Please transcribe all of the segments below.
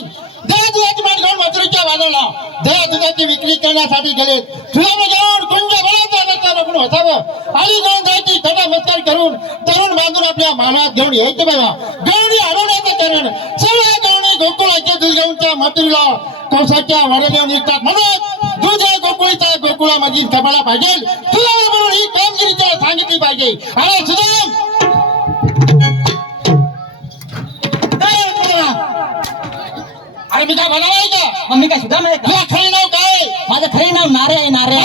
नाही. दहा दुधाची बाट घेऊन मथुरेच्या बाजूला दहा दुधाची विक्री करण्यासाठी गेले. सुदामा जाऊन कुंज बळाचा रखून बसावं आणि जाऊन जायची थोडा मस्कर करून तरुण बांधून आपल्या मानात घेऊन यायचे बघा. गवळी हरवण्याचं कारण सगळ्या गवळी गोकुळाचे दूध घेऊन त्या मथुरीला कोसाच्या वाड्या देऊन निघतात. म्हणून दूध या गोकुळीचा गोकुळामध्ये कमाला पाहिजे. सुदामा म्हणून ही कामगिरी त्याला सांगितली पाहिजे. अरे सुदाम अरे मी काय म्हणालाय का? मग मी काय सुद्धा नाही का? तुझं खरे नाव काय? माझं खरे नाव नारे आहे. नारे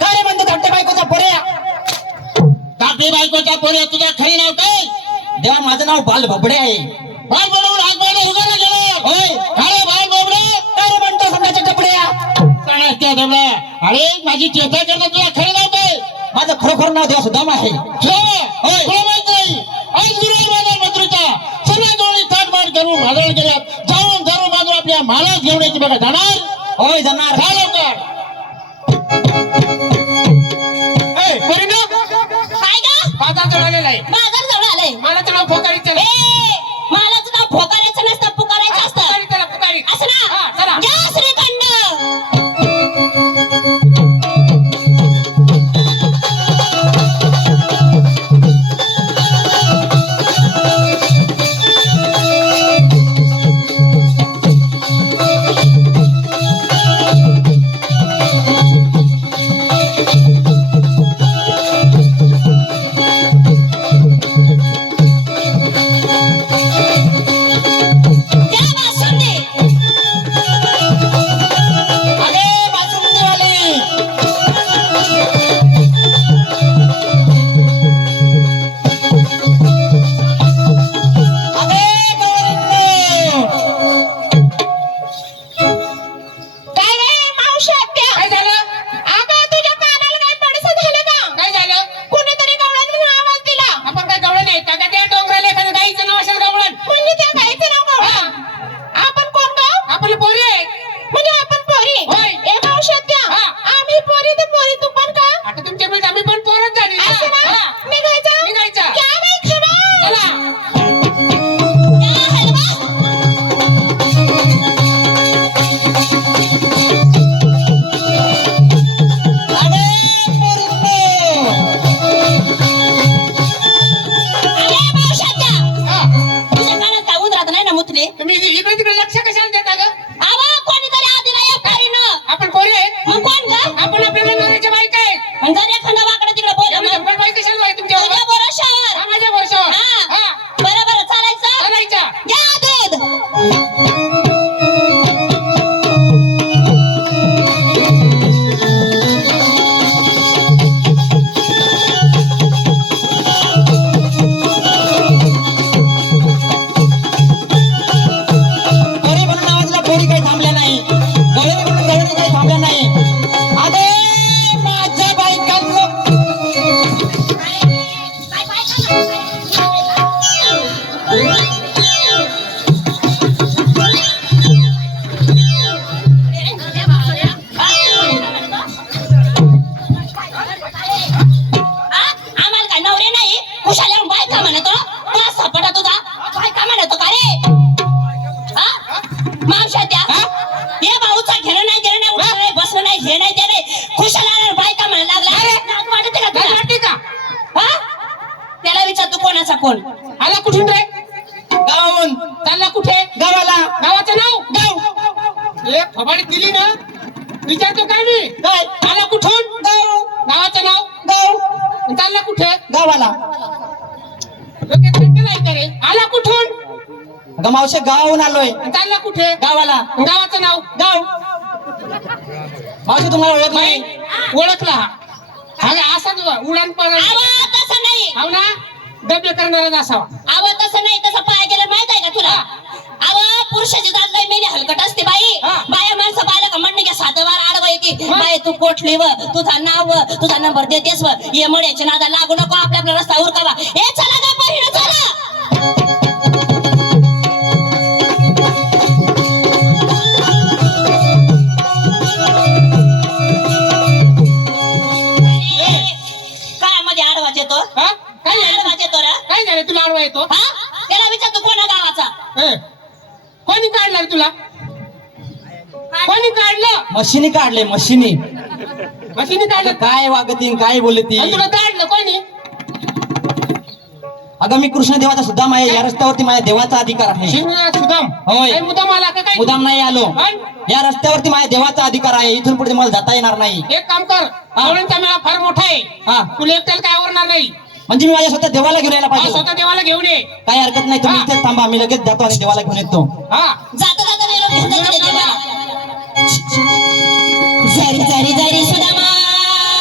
काय रे म्हणतो धाकट्या बायकोचा पोऱ्या? धाकटी बायकोच्या पोऱ्या तुझं खरे नाव काय? देवा माझं नाव बाल भबडे आहे. बाल बनवून हात बायला उगाला गेला. होय अरे बाल बोबडे काय रे म्हणतो समजाच्या टपड्या? त्या दबड्या. अरे माझी चेता करता तुझं खरे नाव काय? माझं खरोखर नाव देवा सुदाम आहे. होय तुला माहित नाही. आज गुरु माझा मथुरेचा सगळ्या दोन्ही ताटमाट करून भाजळ गेल्यात. जाऊन जरूर बाजू आपल्या मालाच घेऊन यायची बघा. जाणार होय जाणार. जा लवकर. काय ग? बाजार जवळ आलेला आहे. बाजार जवळ आलंय. मालाचं नाव फोकारीचं. मालाचं नाव फोकारायचं नसतं, पुकारायचं असतं. असं ना? घ्या श्रीखंड. कोण आला कुठून रे? गावाहून. चालला कुठे? गावाला. गावाचं नाव? गाव. एक फबाडी दिली ना विचारतो काय मी? काय? आला कुठून? गाव. गावाचं नाव? गाव. चालला कुठे? गावाला. डोक्यात खड्डे नाही का रे? आला कुठून? मावशे गावाहून आलोय. चालला कुठे? गावाला. गावाचं नाव? गाव. मावशी तुम्हाला ओळख नाही नाही? ओळखला हा असाच उडान पण तसं नाही. हो ना डबे करणारा असावा. तसं नाही. तसं पाय गेलं माहित आहे का तुला? पुरुषाची जात लय मेली हलकट असते बाई. बाया माणसं पाहिलं का म्हणणे की 7 वार आडवं येते. बाई तू कोठली व तुझा नाव व तुझा नंबर देतेस व ये मड्याच्या नादा लागू नको. आपल्या रस्ता उरकावा. हे चला का पहिलं चला. काय मध्ये आडवाच येतो? काय झालं तुला आडवा येतो? त्याला विचार तू कोणा हं. कोणी काढलं रे तुला कोणी काढलं मशीनी काढले मशीनी मशीने काढलं काय वागतीन काय बोलती आणि तुला काढलं कोणी अगं मी कृष्ण देवाचा सुद्धा माझ्या या रस्त्यावरती माझ्या देवाचा अधिकार आहे शिवराज सुदाम होय. काही मुद्दाम आला का काय मुदाम नाही आलो पण या रस्त्यावरती माझ्या देवाचा अधिकार आहे इथून पुढे मला जाता येणार नाही एक काम कर हा. गवळणचा मेळा फार मोठा आहे हा तुला एकट्याला काय आवडणार नाही म्हणजे मी माझ्या स्वतः देवाला घेऊन यायला हा, पाहिजे स्वतः देवाला घेऊन ये काही हरकत नाही तुम्ही हा. इथेच थांबा मी लगेच जातो आणि देवाला घेऊन येतो हा जाता जाता निरोप घेऊन जाते देवाला. झरी झरी झरी सुद्धा